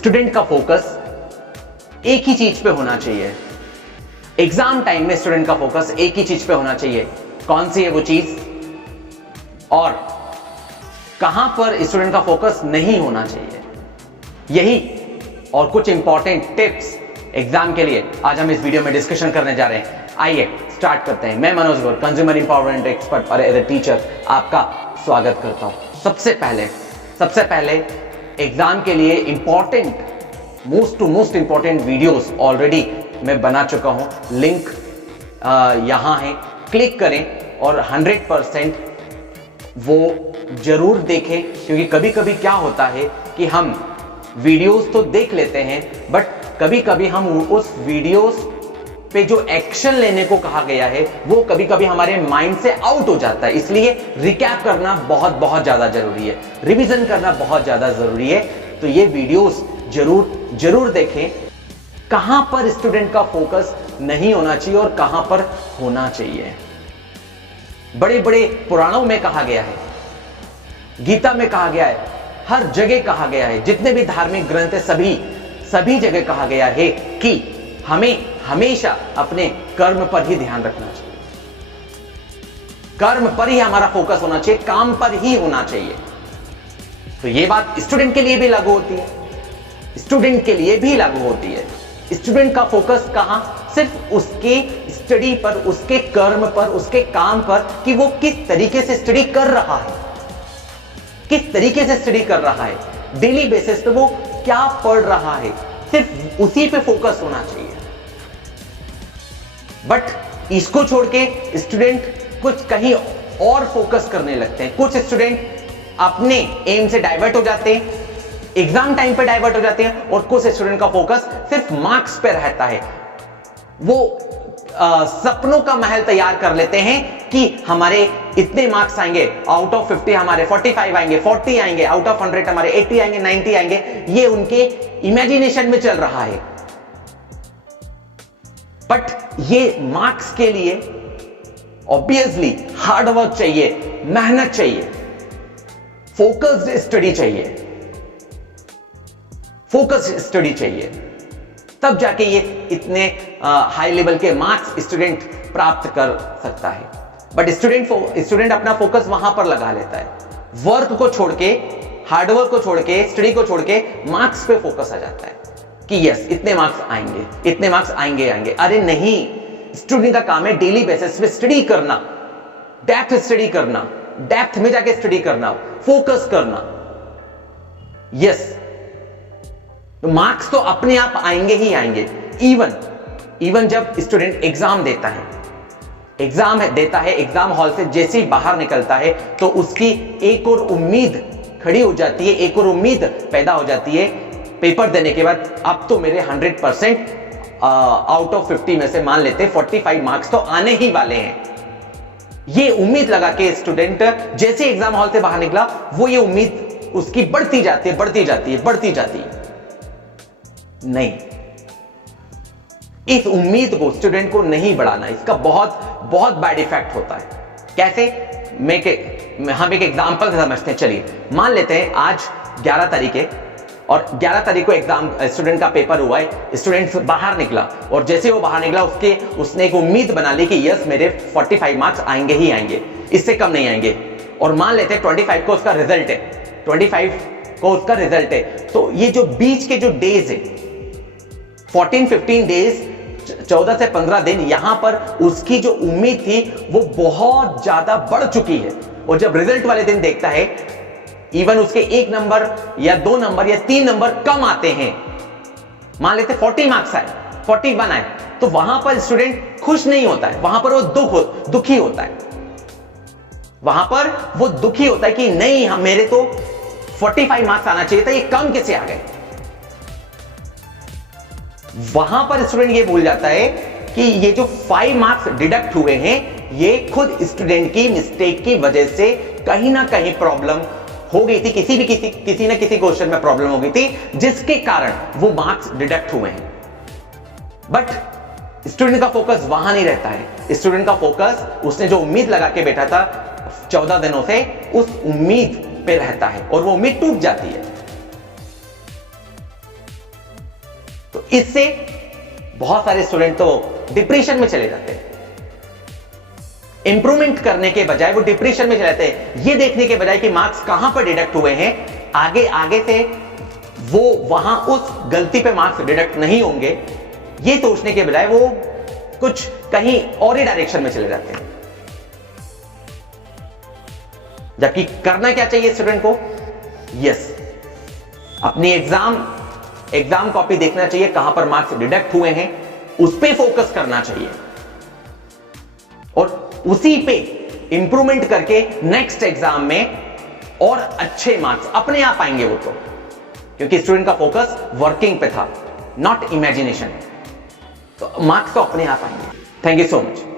Student का focus एक ही चीज पे होना चाहिए। एग्जाम टाइम में स्टूडेंट का फोकस एक ही चीज पे होना चाहिए। कौन सी है वो चीज और कहां पर स्टूडेंट का फोकस नहीं होना चाहिए, यही और कुछ इंपॉर्टेंट टिप्स एग्जाम के लिए आज हम इस वीडियो में डिस्कशन करने जा रहे हैं। आइए स्टार्ट करते हैं। मैं मनोज गौर, कंज्यूमर इंपावरमेंट एक्सपर्ट और एज ए टीचर आपका स्वागत करता हूं। सबसे पहले एग्जाम के लिए important most important videos already मैं बना चुका हूं। लिंक यहां है, क्लिक करें और 100% वो जरूर देखें, क्योंकि कभी कभी क्या होता है कि हम वीडियोस तो देख लेते हैं बट कभी कभी हम उस वीडियोस पे जो एक्शन लेने को कहा गया है वो कभी कभी हमारे माइंड से आउट हो जाता है। इसलिए रिकैप करना बहुत ज्यादा जरूरी है, रिवीजन करना बहुत ज्यादा जरूरी है। तो ये वीडियोस जरूर देखें, कहां पर स्टूडेंट का फोकस नहीं होना चाहिए और कहां पर होना चाहिए। बड़े बड़े पुराणों में कहा गया है, गीता में कहा गया है, हर जगह कहा गया है, जितने भी धार्मिक ग्रंथ है सभी जगह कहा गया है कि हमें हमेशा अपने कर्म पर ही ध्यान रखना चाहिए। कर्म पर ही हमारा फोकस होना चाहिए, काम पर ही होना चाहिए। तो यह बात स्टूडेंट के लिए भी लागू होती है, स्टूडेंट के लिए भी लागू होती है। स्टूडेंट का फोकस कहां? सिर्फ उसके स्टडी पर, उसके कर्म पर, उसके काम पर कि वो किस तरीके से स्टडी कर रहा है, किस तरीके से स्टडी कर रहा है, डेली बेसिस पे वो क्या पढ़ रहा है, सिर्फ उसी पे फोकस होना चाहिए। बट इसको छोड़ के स्टूडेंट कुछ कहीं और फोकस करने लगते हैं। कुछ स्टूडेंट अपने एम से डाइवर्ट हो जाते हैं, एग्जाम टाइम पे डाइवर्ट हो जाते हैं, और कुछ स्टूडेंट का फोकस सिर्फ मार्क्स पे रहता है। वो सपनों का महल तैयार कर लेते हैं कि हमारे इतने मार्क्स आएंगे, आउट ऑफ 50 हमारे 45 आएंगे, 40 आएंगे, आउट ऑफ 100 हमारे 80 आएंगे, 90 आएंगे। ये उनके इमेजिनेशन में चल रहा है। बट ये मार्क्स के लिए ऑब्वियसली हार्ड वर्क चाहिए, मेहनत चाहिए, फोकस्ड स्टडी चाहिए, तब जाके ये इतने हाई लेवल के मार्क्स स्टूडेंट प्राप्त कर सकता है। बट स्टूडेंट अपना फोकस वहां पर लगा लेता है, वर्क को छोड़ के, हार्ड वर्क को छोड़ के, स्टडी को छोड़ के मार्क्स पे फोकस आ जाता है कि यस इतने मार्क्स आएंगे। अरे नहीं, स्टूडेंट का काम है डेली बेसिस पे स्टडी करना, डेप्थ में जाके स्टडी करना, फोकस करना। यस, तो मार्क्स तो अपने आप आएंगे ही आएंगे। इवन जब स्टूडेंट एग्जाम देता है, एग्जाम हॉल से जैसे ही बाहर निकलता है तो उसकी एक और उम्मीद खड़ी हो जाती है, एक और उम्मीद पैदा हो जाती है पेपर देने के बाद। अब तो मेरे 100% आउट ऑफ 50 में से मान लेते 45 मार्क्स तो आने ही वाले हैं। ये उम्मीद लगा के स्टूडेंट जैसे एग्जाम हॉल से बाहर निकला, वो ये उम्मीद उसकी बढ़ती जाती है। नहीं, इस उम्मीद को स्टूडेंट को नहीं बढ़ाना, इसका बहुत बैड इफेक्ट होता है। कैसे? हम एक एग्जांपल से समझते हैं। चलिए मान लेते हैं आज 11 तारीख है और 11 तारीख को एग्जाम स्टूडेंट का पेपर हुआ है। स्टूडेंट बाहर निकला और जैसे वो बाहर निकला उसने एक उम्मीद बना ली कि यस मेरे 45 मार्क्स आएंगे ही आएंगे, इससे कम नहीं आएंगे। और मान लेते हैं 25 को उसका रिजल्ट है। तो ये जो बीच के जो डेज है, 14-15 डेज, 14 से 15 दिन, यहां पर उसकी जो उम्मीद थी वो बहुत ज्यादा बढ़ चुकी है। और जब रिजल्ट वाले दिन देखता है, इवन उसके 1 नंबर या 2 नंबर या 3 नंबर कम आते हैं, मान लेते 40 मार्क्स आए, 41 आए, तो वहां पर स्टूडेंट खुश नहीं होता है, वहां पर वो दुखी होता है। वहां पर वो दुखी होता है कि नहीं, मेरे तो 45 मार्क्स आना चाहिए था, ये कम कैसे आ गए। वहां पर स्टूडेंट ये भूल जाता है कि ये जो 5 मार्क्स डिडक्ट हुए हैं, ये खुद स्टूडेंट की मिस्टेक की वजह से कहीं ना कहीं प्रॉब्लम हो गई थी, किसी ना किसी क्वेश्चन में प्रॉब्लम हो गई थी, जिसके कारण वो मार्क्स डिडक्ट हुए हैं। बट स्टूडेंट का फोकस वहां नहीं रहता है। स्टूडेंट का फोकस, उसने जो उम्मीद लगा के बैठा था 14 दिनों से, उस उम्मीद पे रहता है और वो उम्मीद टूट जाती है। इससे बहुत सारे स्टूडेंट तो डिप्रेशन में चले जाते हैं। इंप्रूवमेंट करने के बजाय वो डिप्रेशन में चले जाते हैं, ये देखने के बजाय कि मार्क्स कहां पर डिडक्ट हुए हैं, आगे आगे से वो वहां उस गलती पे मार्क्स डिडक्ट नहीं होंगे, ये सोचने के बजाय वो कुछ कहीं और ही डायरेक्शन में चले जाते हैं। जबकि करना क्या चाहिए स्टूडेंट को? यस, अपनी एग्जाम कॉपी देखना चाहिए, कहां पर मार्क्स डिडक्ट हुए हैं उस पे फोकस करना चाहिए और उसी पे इंप्रूवमेंट करके नेक्स्ट एग्जाम में और अच्छे मार्क्स अपने आप आएंगे वो तो, क्योंकि स्टूडेंट का फोकस वर्किंग पे था, नॉट इमेजिनेशन। तो मार्क्स तो अपने आप आएंगे। Thank you so much.